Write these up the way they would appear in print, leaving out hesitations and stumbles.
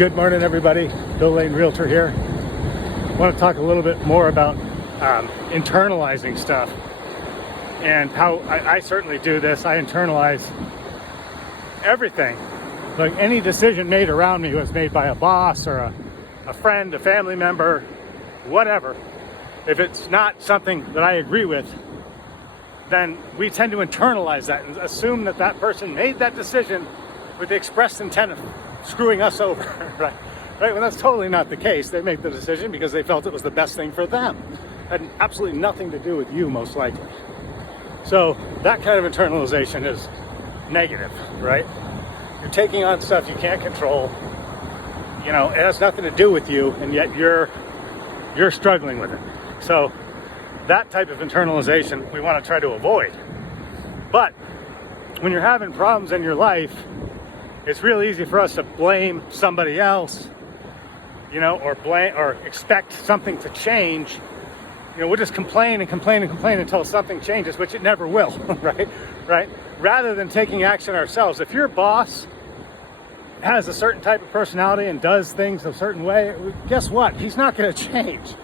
Good morning, everybody. Bill Lane, Realtor here. I want to talk a little bit more about internalizing stuff and how I certainly do this. I internalize everything. Like any decision made around me was made by a boss or a friend, a family member, whatever. If it's not something that I agree with, then we tend to internalize that and assume that that person made that decision with the express intent of screwing us over, right? When that's totally not the case. They make the decision because they felt it was the best thing for them. Had absolutely nothing to do with you, most likely. So that kind of internalization is negative, right? You're taking on stuff you can't control. You know, it has nothing to do with you, and yet you're struggling with it. So that type of internalization we want to try to avoid. But when you're having problems in your life, it's real easy for us to blame somebody else, you know, or blame or expect something to change. You know, we'll just complain and complain and complain until something changes, which it never will, right? Rather than taking action ourselves. If your boss has a certain type of personality and does things a certain way, guess what? He's not going to change.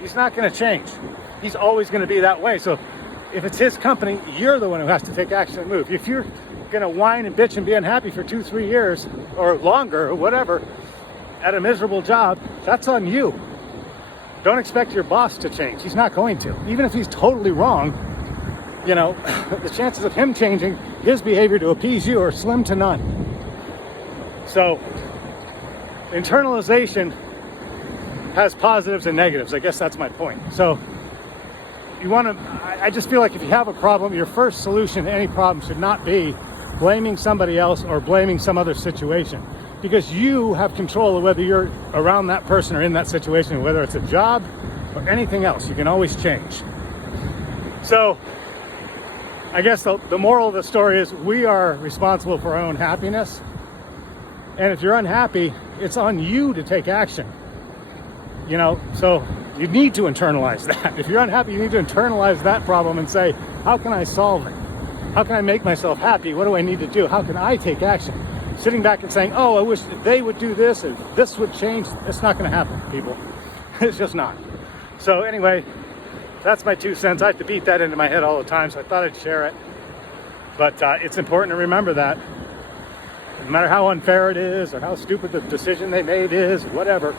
He's not going to change. He's always going to be that way. So if it's his company, you're the one who has to take action and move. If you're going to whine and bitch and be unhappy for 2-3 years or longer or whatever at a miserable job, that's on you. Don't expect your boss to change. He's not going to. Even if he's totally wrong, you know, the chances of him changing his behavior to appease you are slim to none. So internalization has positives and negatives. I guess that's my point. So I just feel like if you have a problem, your first solution to any problem should not be blaming somebody else or blaming some other situation, because you have control of whether you're around that person or in that situation, whether it's a job or anything else. You can always change. So I guess the moral of the story is we are responsible for our own happiness. And if you're unhappy, it's on you to take action. You know, so you need to internalize that. If you're unhappy, you need to internalize that problem and say, how can I solve it? How can I make myself happy? What do I need to do? How can I take action? Sitting back and saying, oh, I wish they would do this and this would change. It's not going to happen, people. It's just not. So anyway, that's my 2 cents. I have to beat that into my head all the time, so I thought I'd share it. But it's important to remember that no matter how unfair it is or how stupid the decision they made is, whatever,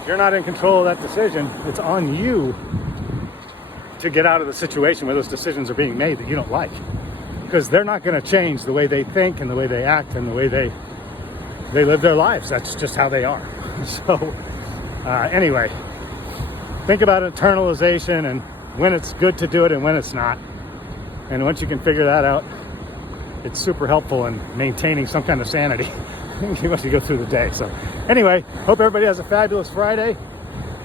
if you're not in control of that decision, it's on you to get out of the situation where those decisions are being made that you don't like. Because they're not going to change the way they think and the way they act and the way they live their lives. That's just how they are. So anyway, think about internalization and when it's good to do it and when it's not. And once you can figure that out, it's super helpful in maintaining some kind of sanity once you go through the day. So anyway, hope everybody has a fabulous Friday.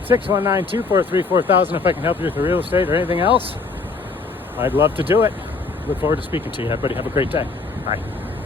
619-243-4000 if I can help you with the real estate or anything else. I'd love to do it. Look forward to speaking to you. Everybody have a great day. Bye.